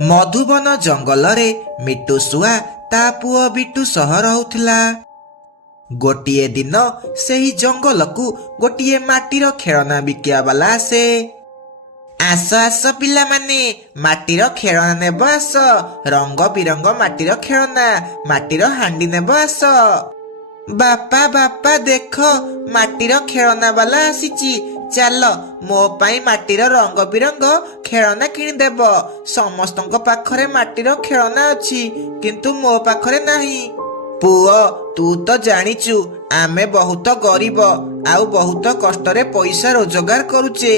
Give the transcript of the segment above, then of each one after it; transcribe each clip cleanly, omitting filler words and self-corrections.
ମଧୁବନ ଜଙ୍ଗଲରେ ମିଟୁ ଶୁଆ ତା ପୁଅ ବିଟୁ ସହ ରହୁଥିଲା। ଗୋଟିଏ ଦିନ ସେହି ଜଙ୍ଗଲକୁ ଗୋଟିଏ ମାଟିର ଖେଳନା ବିକିବା ବାଲା ଆସେ। ଆସ ଆସ ପିଲାମାନେ, ମାଟିର ଖେଳନା ନେବ ଆସ। ରଙ୍ଗ ବିରଙ୍ଗ ମାଟିର ଖେଳନା, ମାଟିର ହାଣ୍ଡି ନେବ ଆସ। ବାପା ବାପା ଦେଖ, ମାଟିର ଖେଳନା ବାଲା ଆସିଛି। ଚାଲ ମୋ ପାଇଁ ମାଟିର ରଙ୍ଗ ବିରଙ୍ଗ ଖେଳନା କିଣିଦେବ। ସମସ୍ତଙ୍କ ପାଖରେ ମାଟିର ଖେଳନା ଅଛି, କିନ୍ତୁ ମୋ ପାଖରେ ନାହିଁ। ପୁଅ, ତୁ ତ ଜାଣିଛୁ ଆମେ ବହୁତ ଗରିବ ଆଉ ବହୁତ କଷ୍ଟରେ ପଇସା ରୋଜଗାର କରୁଛେ।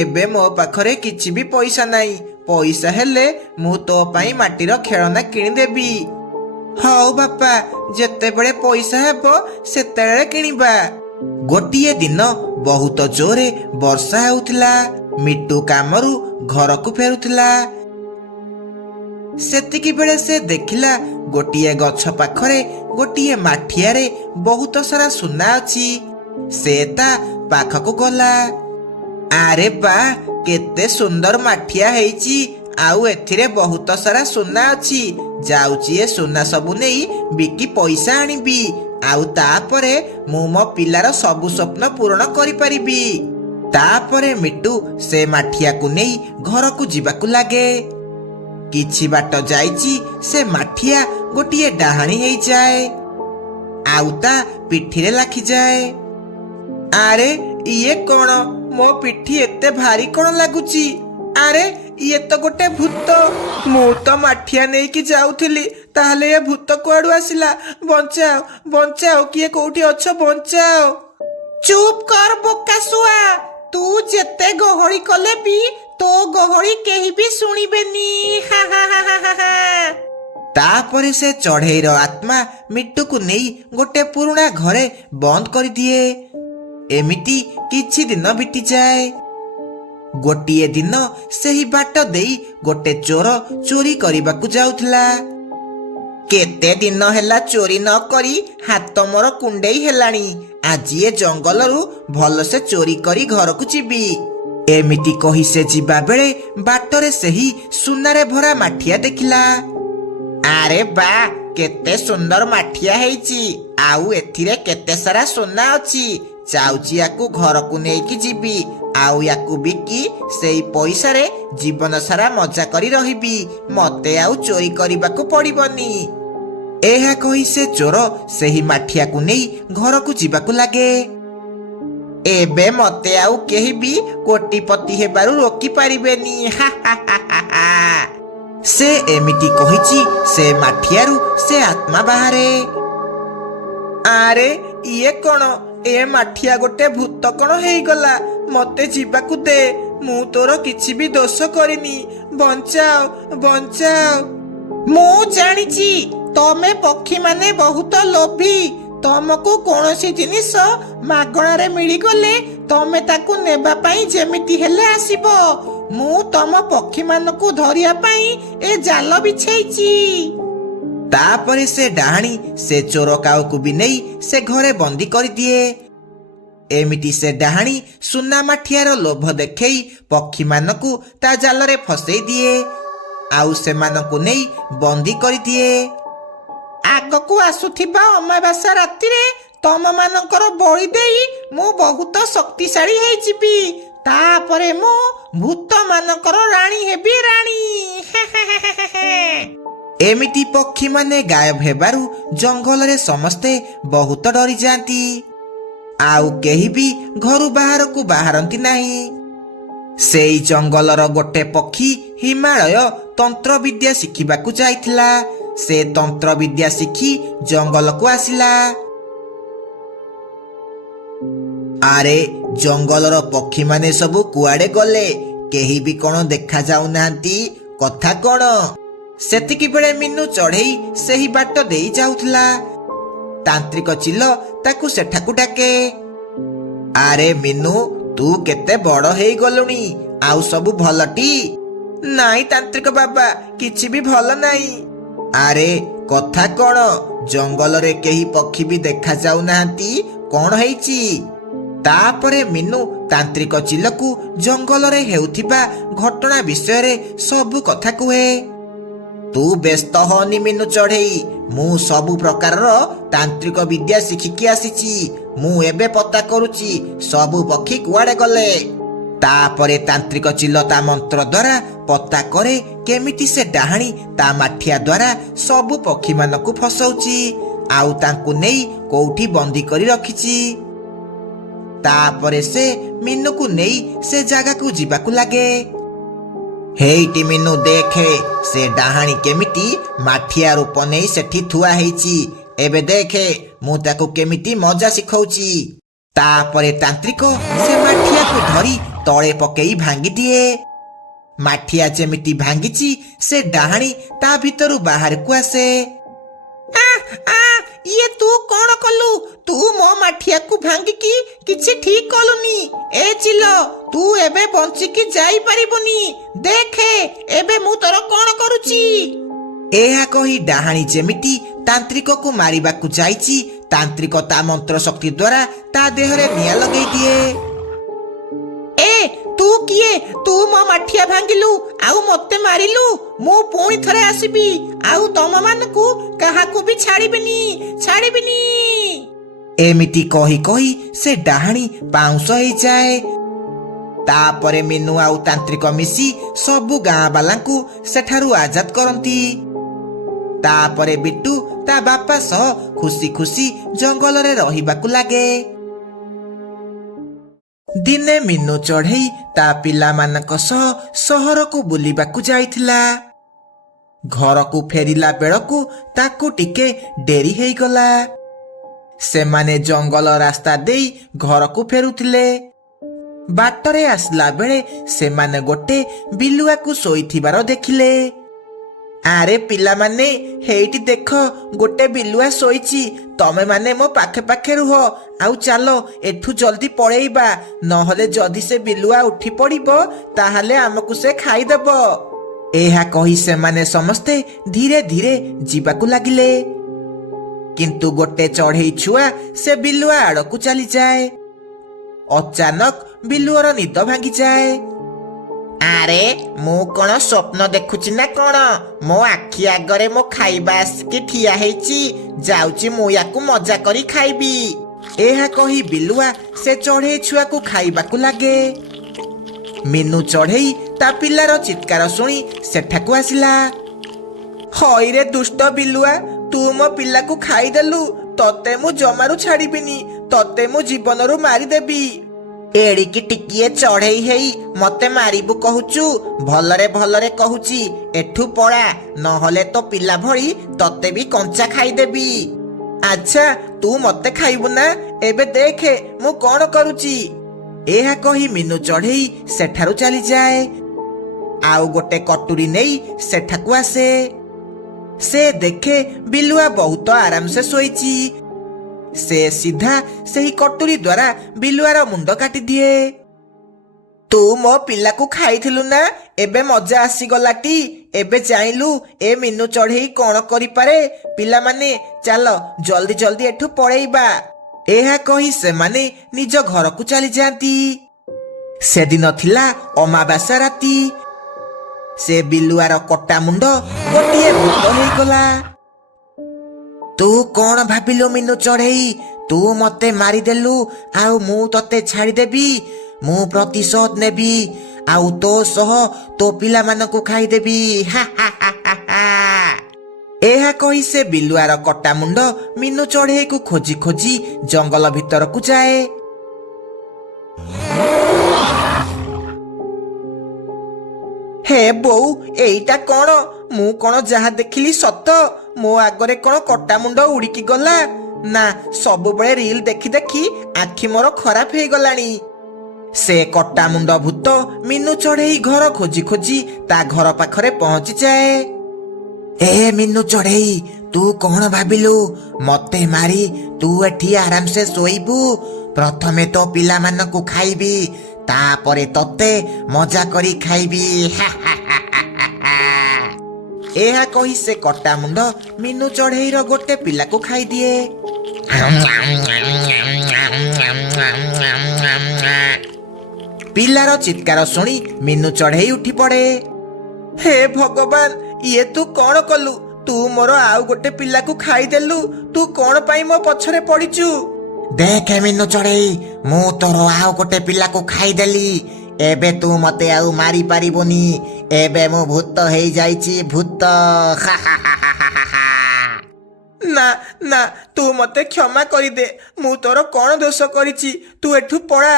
ଏବେ ମୋ ପାଖରେ କିଛି ବି ପଇସା ନାହିଁ। ପଇସା ହେଲେ ମୁଁ ତୋ ପାଇଁ ମାଟିର ଖେଳନା କିଣିଦେବି। ହଉ ବାପା, ଯେତେବେଳେ ପଇସା ହେବ ସେତେବେଳେ କିଣିବା। ଗୋଟିଏ ଦିନ ବହୁତ ଜୋରେ ବର୍ଷା ହେଉଥିଲା। ମିଟୁ କାମରୁ ଘରକୁ ଫେରୁଥିଲା। ସେତିକି ବେଳେ ସେ ଦେଖିଲା ଗୋଟିଏ ଗଛ ପାଖରେ ଗୋଟିଏ ମାଠିଆରେ ବହୁତ ସାରା ସୁନା ଅଛି। ସେ ତା ପାଖକୁ ଗଲା। ଆରେ ବା, କେତେ ସୁନ୍ଦର ମାଠିଆ ହେଇଛି, ଆଉ ଏଥିରେ ବହୁତ ସାରା ସୁନା ଅଛି। ଯାଉଛି ଏ ସୁନା ସବୁ ନେଇ ବିକି ପଇସା ଆଣିବି, ଆଉ ତାପରେ ମୁଁ ମୋ ପିଲାର ସବୁ ସ୍ୱପ୍ନ ପୂରଣ କରିପାରିବି। ତାପରେ ମିଟୁ ସେ ମାଠିଆକୁ ନେଇ ଘରକୁ ଯିବାକୁ ଲାଗେ। କିଛି ବାଟ ଯାଇଛି ସେ ମାଠିଆ ଗୋଟିଏ ଡାହାଣୀ ହେଇଯାଏ, ଆଉ ତା ପିଠିରେ ଲାଖିଯାଏ। ଆରେ ଇଏ କଣ? ମୋ ପିଠି ଏତେ ଭାରି କଣ ଲାଗୁଛି? ଆରେ ଇଏ ତ ଗୋଟେ ଭୂତ। ମୁଁ ତ ମାଠିଆ ନେଇକି ଯାଉଥିଲି, ତାହେଲେ ଏ ଭୂତ କୁଆଡୁ ଆସିଲା? ବଞ୍ଚାଅ ବଞ୍ଚାଅ, କିଏ କୋଉଠି ଅଛ? ବଞ୍ଚାଅ। ଚୁପ୍ କର ବୋକା ଶୁଆ, ତୁ ଯେତେ ଗହଳି କଲେ ବି ତୋ ଗହଳି କେହି ବି ଶୁଣିବେନି। ହା ହା ହା ହା ହା। ତାପରେ ସେ ଚଢେଇର ଆତ୍ମା ମିଟୁକୁ ନେଇ ଗୋଟେ ପୁରୁଣା ଘରେ ବନ୍ଦ କରିଦିଏ। ଏମିତି କିଛି ଦିନ ବିତିଯାଏ। ଗୋଟିଏ ଦିନ ସେହି ବାଟ ଦେଇ ଗୋଟେ ଚୋର ଚୋରି କରିବାକୁ ଯାଉଥିଲା। କେତେ ଦିନ ହେଲା ଚୋରି ନ କରି ହାତ ମୋର କୁଣ୍ଡେଇ ହେଲାଣି। ଆଜି ଏ ଜଙ୍ଗଲରୁ ଭଲସେ ଚୋରି କରି ଘରକୁ ଯିବି। ଏମିତି କହି ସେ ଯିବା ବେଳେ ବାଟରେ ସେହି ସୁନାରେ ଭରା ମାଠିଆ ଦେଖିଲା। ଆରେ ବା, କେତେ ସୁନ୍ଦର ମାଠିଆ ହେଇଛି, ଆଉ ଏଥିରେ କେତେ ସାରା ସୁନା ଅଛି। ଯାଉଛି ୟାକୁ ଘରକୁ ନେଇକି ଯିବି, ଆଉ ୟାକୁ ବିକି ସେଇ ପଇସାରେ ଜୀବନ ସାରା ମଜା କରି ରହିବି। ମତେ ଆଉ ଚୋରି କରିବାକୁ ପଡିବନି। ଏହା କହି ସେ ଚୋର ସେହି ମାଠିଆକୁ ନେଇ ଘରକୁ ଯିବାକୁ ଲାଗେ। ଏବେ ମତେ ଆଉ କେହି ବି କୋଟିପତି ହେବାରୁ ରୋକି ପାରିବେନି। ହା ହା ହା ହା ହା। ସେ ଏମିତି କହିଛି ସେ ମାଠିଆରୁ ସେ ଆତ୍ମା ବାହାରେ। ଆରେ ଇଏ କଣ? ଏ ମାଠିଆ ଗୋଟେ ଭୂତ କଣ ହେଇଗଲା? ମତେ ଯିବାକୁ ଦେ, ମୁଁ ତୋର କିଛି ବି ଦୋଷ କରିନି। ବଞ୍ଚାଅ ବଞ୍ଚାଅ। ମୁଁ ଜାଣିଛି ତମେ ପକ୍ଷୀମାନେ ବହୁତ ଲୋଭୀ। ତମକୁ କୌଣସି ଜିନିଷ ମାଗଣାରେ ମିଳିଗଲେ ତମେ ତାକୁ ନେବା ପାଇଁ ଯେମିତି ହେଲେ ଆସିବ। ମୁଁ ତମ ପକ୍ଷୀମାନଙ୍କୁ ଧରିବା ପାଇଁ ଏ ଜାଲ ବିଛେଇଛି। ତାପରେ ସେ ଡାହାଣୀ ସେ ଚୋର କାଉକୁ ବି ନେଇ ସେ ଘରେ ବନ୍ଦୀ କରିଦିଏ। ଏମିତି ସେ ଡାହାଣୀ ସୁନା ମାଠିଆର ଲୋଭ ଦେଖେଇ ପକ୍ଷୀମାନଙ୍କୁ ତା ଜାଲରେ ଫସେଇ ଦିଏ, ଆଉ ସେମାନଙ୍କୁ ନେଇ ବନ୍ଦୀ କରିଦିଏ। ଆଗକୁ ଆସୁଥିବା ଅମାବାସ୍ୟା ରାତିରେ ତମମାନଙ୍କର ବଳି ଦେଇ ମୁଁ ବହୁତ ଶକ୍ତିଶାଳୀ ହେଇଯିବି। ତାପରେ ମୁଁ ଭୂତମାନଙ୍କର ରାଣୀ ହେବି, ରାଣୀ। ଏମିତି ପକ୍ଷୀମାନେ ଗାୟବ ହେବାରୁ ଜଙ୍ଗଲରେ ସମସ୍ତେ ବହୁତ ଡରିଯାଆନ୍ତି, ଆଉ କେହି ବି ଘରୁ ବାହାରକୁ ବାହାରନ୍ତି ନାହିଁ। ସେଇ ଜଙ୍ଗଲର ଗୋଟେ ପକ୍ଷୀ ହିମାଳୟ ତନ୍ତ୍ରବିଦ୍ୟା ଶିଖିବାକୁ ଯାଇଥିଲା। ସେ ତନ୍ତ୍ରବିଦ୍ୟା ଶିଖି ଜଙ୍ଗଲକୁ ଆସିଲା। ଆରେ ଜଙ୍ଗଲର ପକ୍ଷୀମାନେ ସବୁ କୁଆଡେ ଗଲେ? କେହି ବି କଣ ଦେଖା ଯାଉନାହାନ୍ତି? କଥା କଣ? ସେତିକି ବେଳେ ମିନୁ ଚଢେଇ ସେହି ବାଟ ଦେଇ ଯାଉଥିଲା। ତାନ୍ତ୍ରିକ ଚିଲ ତାକୁ ସେଠାକୁ ଡାକେ। ଆରେ ମିନୁ, ତୁ କେତେ ବଡ ହେଇଗଲୁଣି, ଆଉ ସବୁ ଭଲଟି? ନାଇଁ ତାନ୍ତ୍ରିକ ବାବା, କିଛି ବି ଭଲ ନାହିଁ। ଆରେ କଥା କଣ? ଜଙ୍ଗଲରେ କେହି ପକ୍ଷୀ ବି ଦେଖା ଯାଉନାହାନ୍ତି, କଣ ହେଇଛି? ତାପରେ ମିନୁ ତାନ୍ତ୍ରିକ ଚିଲକୁ ଜଙ୍ଗଲରେ ହେଉଥିବା ଘଟଣା ବିଷୟରେ ସବୁ କଥା କୁହେ। ତୁ ବ୍ୟସ୍ତ ହନି ମିନୁ ଚଢ଼େଇ, ମୁଁ ସବୁ ପ୍ରକାରର ତାନ୍ତ୍ରିକ ବିଦ୍ୟା ଶିଖିକି ଆସିଛି। ମୁଁ ଏବେ ପତା କରୁଛି ସବୁ ପକ୍ଷୀ କୁଆଡେ ଗଲେ। ତାପରେ ତାନ୍ତ୍ରିକ ଚିଲ ତା ମନ୍ତ୍ର ଦ୍ୱାରା ପତା କରେ କେମିତି ସେ ଡାହାଣୀ ତା ମାଠିଆ ଦ୍ୱାରା ସବୁ ପକ୍ଷୀମାନଙ୍କୁ ଫସଉଛି ଆଉ ତାଙ୍କୁ ନେଇ କୋଉଠି ବନ୍ଦୀ କରି ରଖିଛି। ତାପରେ ସେ ମିନୁକୁ ନେଇ ସେ ଜାଗାକୁ ଯିବାକୁ ଲାଗେ। ହେଇଟି ମିନୁ ଦେଖେ, ସେ ଡାହାଣୀ କେମିତି ମାଠିଆ ରୂପ ନେଇ ସେଠି ଥୁଆ ହେଇଛି। ଏବେ ଦେଖେ ମୁଁ ତାକୁ କେମିତି ମଜା ଶିଖଉଛି। ତାପରେ ତାନ୍ତ୍ରିକ ସେ ମାଠିଆକୁ ଧରି ତଳେ ପକେଇ ଭାଙ୍ଗି ଦିଏ। ମାଠିଆ ଯେମିତି ଭାଙ୍ଗିଛି ସେ ଡାହାଣୀ ତା ଭିତରୁ ବାହାରକୁ ଆସେ। ଇଏ ତୁ କଣ କଲୁ? ତୁ ମୋ ମାଠିଆକୁ ଭାଙ୍ଗିକି କିଛି ଠିକ କଲୁନି। ଏ ଚିଲ, ତୁ ଏବେ ବଞ୍ଚିକି ଯାଇପାରିବୁନି। ଦେଖେ ଏବେ ମୁଁ ତୋର କଣ କରୁଛି। ଏହା କହି ଡାହାଣୀ ଯେମିତି ତାନ୍ତ୍ରିକକୁ ମାରିବାକୁ ଯାଇଛି, ତାନ୍ତ୍ରିକ ତା ମନ୍ତ୍ର ଶକ୍ତି ଦ୍ୱାରା ତା ଦେହରେ ନିଆଁ ଲଗେଇ ଦିଏ। ତୁ କିଏ? ତୁ ମୋ ମାଠିଆ ଭାଙ୍ଗିଲୁ ଆଉ ମତେ ମାରିଲୁ। ମୁଁ ପୁଣି ଥରେ ଆସିବି ଆଉ ତମମାନଙ୍କୁ କାହାକୁ ବି ଛାଡ଼ିବିନି। ଏମିତି କହି କହି ସେ ଡାହାଣୀ ପାଉଁଶ ହେଇଯାଏ। ତାପରେ ମିନୁ ଆଉ ତାନ୍ତ୍ରିକ ମିଶି ସବୁ ଗାଁ ବାଲାଙ୍କୁ ସେଠାରୁ ଆଜାଦ କରନ୍ତି। ତାପରେ ବିଟୁ ତା ବାପା ସହ ଖୁସି ଖୁସି ଜଙ୍ଗଲରେ ରହିବାକୁ ଲାଗେ। ଦିନେ ମିନୁ ଚଢ଼େଇ ତା ପିଲାମାନଙ୍କ ସହ ସହରକୁ ବୁଲିବାକୁ ଯାଇଥିଲା। ଘରକୁ ଫେରିଲା ବେଳକୁ ତାକୁ ଟିକେ ଡେରି ହେଇଗଲା। ସେମାନେ ଜଙ୍ଗଲ ରାସ୍ତା ଦେଇ ଘରକୁ ଫେରୁଥିଲେ। ବାଟରେ ଆସିଲା ବେଳେ ସେମାନେ ଗୋଟେ ବିଲୁଆକୁ ଶୋଇଥିବାର ଦେଖିଲେ। ଆରେ ପିଲାମାନେ, ହେଇଟି ଦେଖ, ଗୋଟେ ବିଲୁଆ ଶୋଇଛି। ତମେ ମାନେ ମୋ ପାଖେ ପାଖେ ରୁହ ଆଉ ଚାଲ ଏଠୁ ଜଲ୍ଦି ପଳେଇବା, ନହେଲେ ଯଦି ସେ ବିଲୁଆ ଉଠି ପଡ଼ିବ ତାହେଲେ ଆମକୁ ସେ ଖାଇଦେବ। ଏହା କହି ସେମାନେ ସମସ୍ତେ ଧୀରେ ଧୀରେ ଯିବାକୁ ଲାଗିଲେ। କିନ୍ତୁ ଗୋଟେ ଚଢ଼େଇ ଛୁଆ ସେ ବିଲୁଆ ଆଡ଼କୁ ଚାଲିଯାଏ। ଅଚାନକ ବିଲୁଆର ନିଦ ଭାଙ୍ଗିଯାଏ। ଆରେ ମୁଁ କଣ ସ୍ୱପ୍ନ ଦେଖୁଛି ନା କଣ? ମୋ ଆଖି ଆଗରେ ମୋ ଖାଇବା ଆସିକି ଠିଆ ହେଇଛି। ଯାଉଛି ମୁଁ ୟାକୁ ମଜା କରି ଖାଇବି। ଏହା କହି ବିଲୁଆ ସେ ଚଢ଼େଇ ଛୁଆକୁ ଖାଇବାକୁ ଲାଗେ। ମିନୁ ଚଢ଼େଇ ତା ପିଲାର ଚିତ୍କାର ଶୁଣି ସେଠାକୁ ଆସିଲା। ହଇରେ ଦୁଷ୍ଟ ବିଲୁଆ, ତୁ ମୋ ପିଲାକୁ ଖାଇଦେଲୁ। ତତେ ମୁଁ ଜମାରୁ ଛାଡ଼ିବିନି। ତତେ ମୁଁ ଜୀବନରୁ ମାରିଦେବି। ଏଡ଼ିକି ଟିକିଏ ଚଢ଼େଇ ହେଇ ମତେ ମାରିବୁ କହୁଛୁ? ଭଲରେ ଭଲରେ କହୁଛି, ଏଠୁ ପଳା, ନହେଲେ ତୋ ପିଲା ଭଳି ତତେ ବି କଞ୍ଚା ଖାଇଦେବି। ଆଚ୍ଛା, ତୁ ମତେ ଖାଇବୁ ନା? ଏବେ ଦେଖେ ମୁଁ କଣ କରୁଛି। ଏହା କହି ମିନୁ ଚଢ଼େଇ ସେଠାରୁ ଚାଲିଯାଏ ଆଉ ଗୋଟେ କଟୁରୀ ନେଇ ସେଠାକୁ ଆସେ। ସେ ଦେଖେ ବିଲୁଆ ବହୁତ ଆରାମସେ ଶୋଇଛି। ସେ ସିଧା ସେହି କଟୁରୀ ଦ୍ୱାରା ବିଲୁଆର ମୁଣ୍ଡ କାଟିଦିଏ। ତୁ ମୋ ପିଲାକୁ ଖାଇଥିଲୁ ନା? ଏବେ ମଜା ଆସିଗଲାଟି। ଏବେ ଜାଣିଲୁ ଏ ମିନୁ ଚଢ଼େଇ କଣ କରିପାରେ। ପିଲାମାନେ ଚାଲ ଜଲ୍ଦି ଜଲ୍ଦି ଏଠୁ ପଳେଇବା। ଏହା କହି ସେମାନେ ନିଜ ଘରକୁ ଚାଲିଯାଆନ୍ତି। ସେଦିନ ଥିଲା ଅମାବାସ୍ୟା ରାତି। ସେ ବିଲୁଆର କଟା ମୁଣ୍ଡ ଗୋଟିଏ ଭୂତ ହେଇଗଲା। ତୁ କଣ ଭାବିଲୁ ମିନୁ ଚଢ଼େଇ? ତୁ ମତେ ମାରିଦେଲୁ ଆଉ ମୁଁ ତତେ ଛାଡ଼ିଦେବି। ମୁଁ ପ୍ରତିଶୋଧ ନେବି ଆଉ ତୋ ସହ ତୋ ପିଲାମାନଙ୍କୁ ଖାଇଦେବି। ଏହା କହି ସେ ବିଲୁଆର କଟା ମୁଣ୍ଡ ମିନୁ ଚଢ଼େଇକୁ ଖୋଜି ଖୋଜି ଜଙ୍ଗଲ ଭିତରକୁ ଯାଏ। ହେ ବୋଉ, ଏଇଟା କଣ? ମୁଁ କଣ ଯାହା ଦେଖିଲି ସତ? ମୋ ଆଗରେ କଣ କଟା ମୁଣ୍ଡ ଉଡ଼ିକି ଗଲା? ନା, ସବୁବେଳେ ରିଲ୍ ଦେଖି ଦେଖି ଆଖି ମୋର ଖରାପ ହେଇଗଲାଣି। ସେ କଟା ମୁଣ୍ଡ ଭୂତ ମିନୁ ଚଢ଼େଇ ଘର ଖୋଜି ଖୋଜି ତା ଘର ପାଖରେ ପହଞ୍ଚିଯାଏ। ମିନୁ ଚଢ଼େଇ, ତୁ କଣ ଭାବିଲୁ? ମତେ ମାରି ତୁ ଏଠି ଆରାମସେ ଶୋଇବୁ? ପ୍ରଥମେ ତୋ ପିଲାମାନଙ୍କୁ ଖାଇବି, ତାପରେ ତତେ ମଜା କରି ଖାଇବି। ଏହା କହି ସେ କଟା ମୁଣ୍ଡ ମିନୁ ଚଢ଼େଇର ଗୋଟେ ପିଲାକୁ ଖାଇଦିଏ। ପିଲାର ଚିତ୍କାର ଶୁଣି ମିନୁ ଚଢ଼େଇ ଉଠି ପଡ଼େ। ହେ ଭଗବାନ, ଇଏ ତୁ କଣ କଲୁ? ତୁ ମୋର ଆଉ ଗୋଟେ ପିଲାକୁ ଖାଇଦେଲୁ। ତୁ କଣ ପାଇଁ ମୋ ପଛରେ ପଡିଛୁ? ଦେଖେ ମିନୁ ଚଢେଇ, ମୁଁ ତୋର ଆଉ ଗୋଟେ ପିଲାକୁ ଖାଇଦେଲି। ଏବେ ତୁ ମତେ ଆଉ ମାରି ପାରିବୁନି। ଏବେ ମୁଁ ଭୂତ ହେଇଯାଇଛି, ଭୂତ। ନା ନା, ତୁ ମତେ କ୍ଷମା କରିଦେ। ମୁଁ ତୋର କଣ ଦୋଷ କରିଛି? ତୁ ଏଠୁ ପଳା।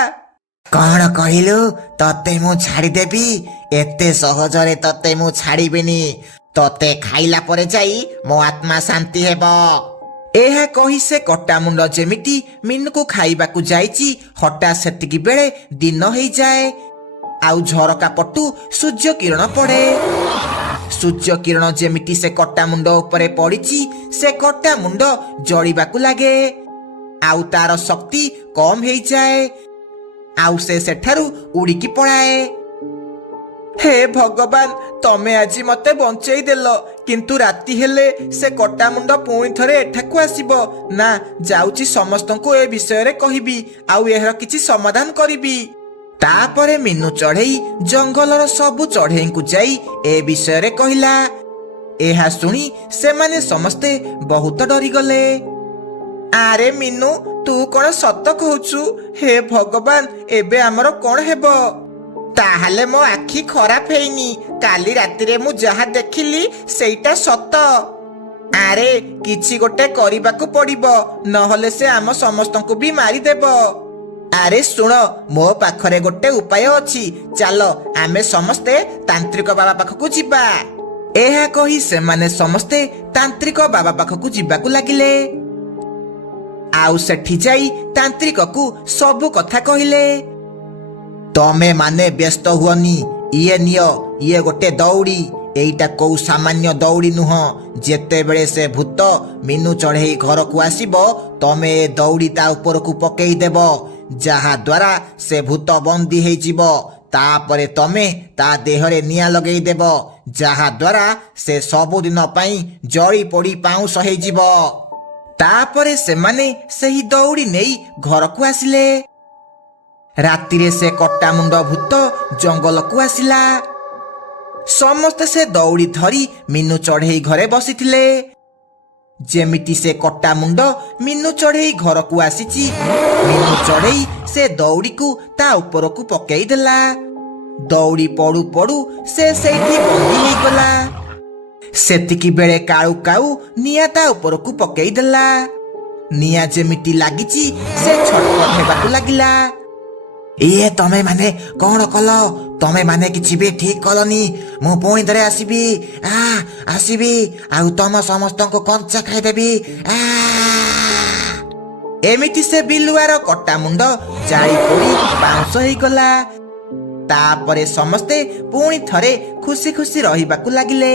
କଣ କହିଲୁ? ତତେ ମୁଁ ଛାଡ଼ିଦେବି? ଏତେ ସହଜରେ ତତେ ମୁଁ ଛାଡ଼ିବିନି। ତତେ ଖାଇଲା ପରେ ଯାଇ ମୋ ଆତ୍ମା ଶାନ୍ତି ହେବ। ଏହା କହି ସେ କଟାମୁଣ୍ଡ ଯେମିତି ମିନୁକୁ ଖାଇବାକୁ ଯାଇଛି, ହଠାତ୍ ସେତିକି ବେଳେ ଦିନ ହେଇଯାଏ। ଆଉ ଝରକା ପଟୁ ସୂର୍ଯ୍ୟ କିରଣ ପଡେ। ସୂର୍ଯ୍ୟ କିରଣ ଯେମିତି ସେ କଟାମୁଣ୍ଡ ଉପରେ ପଡିଛି, ସେ କଟାମୁଣ୍ଡ ଜଳିବାକୁ ଲାଗେ। ଆଉ ତାର ଶକ୍ତି କମ ହେଇଯାଏ। ଆଉ ସେ ସେଠାରୁ ଉଡ଼ିକି ପଳାଏ। ହେ ଭଗବାନ, ତମେ ଆଜି ମତେ ବଞ୍ଚେଇ ଦେଲ। କିନ୍ତୁ ରାତି ହେଲେ ସେ କଟାମୁଣ୍ଡ ପୁଣି ଥରେ ଏଠାକୁ ଆସିବ। ନା, ଯାଉଛି ସମସ୍ତଙ୍କୁ ଏ ବିଷୟରେ କହିବି, ଆଉ ଏହାର କିଛି ସମାଧାନ କରିବି। ତାପରେ ମିନୁ ଚଢ଼େଇ ଜଙ୍ଗଲର ସବୁ ଚଢ଼େଇଙ୍କୁ ଯାଇ ଏ ବିଷୟରେ କହିଲା। ଏହା ଶୁଣି ସେମାନେ ସମସ୍ତେ ବହୁତ ଡରିଗଲେ। ଆରେ ମିନୁ, ତୁ କଣ ସତ କହୁଛୁ? ହେ ଭଗବାନ, ଏବେ ଆମର କଣ ହେବ? ତାହେଲେ ମୋ ଆଖି ଖରାପ ହେଇନି। କାଲି ରାତିରେ ମୁଁ ଯାହା ଦେଖିଲି ସେଇଟା ସତ। ଆରେ କିଛି ଗୋଟେ କରିବାକୁ ପଡିବ, ନହେଲେ ସେ ଆମ ସମସ୍ତଙ୍କୁ ବି ମାରିଦେବ। ଆରେ ଶୁଣ, ମୋ ପାଖରେ ଗୋଟେ ଉପାୟ ଅଛି। ଚାଲ ଆମେ ସମସ୍ତେ ତାନ୍ତ୍ରିକ ବାବା ପାଖକୁ ଯିବା। ଏହା କହି ସେମାନେ ସମସ୍ତେ ତାନ୍ତ୍ରିକ ବାବା ପାଖକୁ ଯିବାକୁ ଲାଗିଲେ। ଆଉ ସେଠି ଯାଇ ତାନ୍ତ୍ରିକକୁ ସବୁ କଥା କହିଲେ। ତମେ ମାନେ ବ୍ୟସ୍ତ ହୁଅନି। ଇଏ ନିଅ, ଇଏ ଗୋଟେ ଦଉଡ଼ି। ଏଇଟା କୋଉ ସାମାନ୍ୟ ଦଉଡ଼ି ନୁହଁ। ଯେତେବେଳେ ସେ ଭୂତ ମିନୁ ଚଢ଼େଇ ଘରକୁ ଆସିବ, ତମେ ଏ ଦଉଡ଼ି ତା ଉପରକୁ ପକେଇ ଦେବ, ଯାହା ଦ୍ୱାରା ସେ ଭୂତ ବନ୍ଦୀ ହେଇଯିବ। ତାପରେ ତମେ ତା ଦେହରେ ନିଆଁ ଲଗେଇ ଦେବ, ଯାହା ଦ୍ୱାରା ସେ ସବୁଦିନ ପାଇଁ ଜଳି ପୋଡ଼ି ପାଉଁଶ ହେଇଯିବ। ତାପରେ ସେମାନେ ସେହି ଦଉଡ଼ି ନେଇ ଘରକୁ ଆସିଲେ। ରାତିରେ ସେ କଟାମୁଣ୍ଡ ଭୂତ ଜଙ୍ଗଲକୁ ଆସିଲା। ସମସ୍ତେ ସେ ଦଉଡ଼ି ଧରି ମିନୁ ଚଢ଼େଇ ଘରେ ବସିଥିଲେ। ଯେମିତି ସେ କଟାମୁଣ୍ଡ ମିନୁ ଚଢ଼େଇ ଘରକୁ ଆସିଛି, ମିନୁ ଚଢ଼େଇ ସେ ଦଉଡ଼ିକୁ ତା ଉପରକୁ ପକେଇ ଦେଲା। ଦଉଡ଼ି ପଡୁ ପଡୁ ସେ ସେଇଠି ବନ୍ଦୀ ହେଇଗଲା। ସେତିକି ବେଳେ କାଉ କାଉ ନିଆଁ ତା ଉପରକୁ ପକେଇ ଦେଲା। ନିଆଁ ଯେମିତି ଲାଗିଛି, ସେ ଛଟପଟ ହେବାକୁ ଲାଗିଲା। ଇଏ ତମେ ମାନେ କଣ କଲ? ତମେ ମାନେ କିଛି ବି ଠିକ କଲନି। ମୁଁ ପୁଣି ଥରେ ଆସିବି, ଆସିବି, ଆଉ ତମ ସମସ୍ତଙ୍କୁ କଞ୍ଚା ଖାଇଦେବି। ଏମିତି ସେ ବିଲୁଆର କଟାମୁଣ୍ଡ ଜାଳି ପୋଡ଼ି ପାଉଁଶ ହେଇଗଲା। ତାପରେ ସମସ୍ତେ ପୁଣି ଥରେ ଖୁସି ଖୁସି ରହିବାକୁ ଲାଗିଲେ।